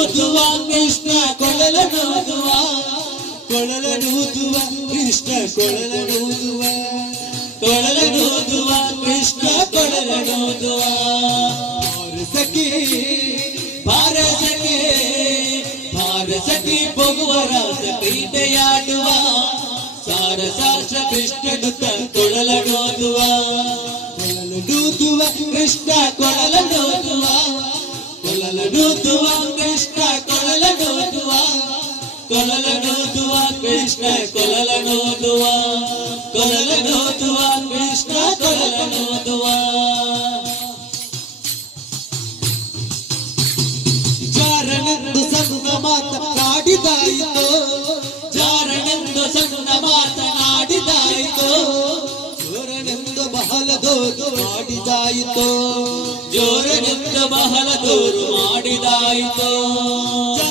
ನೂದುವ ಕೃಷ್ಣ ಕೊಳಲನೂದುವ ಕೊಳಲನೂದುವ ಕೃಷ್ಣ ಕೊಳಲನೂದುವ ಕೊಳಲನೂದುವ ಕೃಷ್ಣ ಕೊಳಲನೂದುವ ಭಾರಸಕ್ಕೆ ಭಾರಸಕ್ಕೆ ಭಾರಸಕ್ಕೆ ಬೊಗುವರಾಸ ಕ್ರೀಡೆಯಾಡುವ ಸಾರಸಾರ್ಥ ಕೃಷ್ಣನುತ ಕೊಳಲನೂದುವ ಕೊಳಲನೂದುವ ಕೃಷ್ಣ ಕೊಳಲನೂದುವ ಕೊಳಲನೂದುವ ಕೃಷ್ಣ ಕೊಳಲನೂದುವ ಕೊಳಲನೂದುವ ಕೃಷ್ಣ ಕೊಳಲನೂದುವ ಕೊಳಲನೂದುವ ಕೃಷ್ಣ ಕೊಳಲನೂದುವ ಜಾರನೆಂದು ಸಣ್ಣ ಮಾತನಾಡಿದಾಯಿತು ಜಾರನೆಂದು ಸಣ್ಣ ಮಾತನಾಡಿದಾಯಿತು ಜೋರನೆಂದು ಬಹಳದೋರು ಮಾಡಿದಾಯಿತು ಜೋರನೆಂದು ಬಹಳದೋರು ಮಾಡಿದಾಯಿತು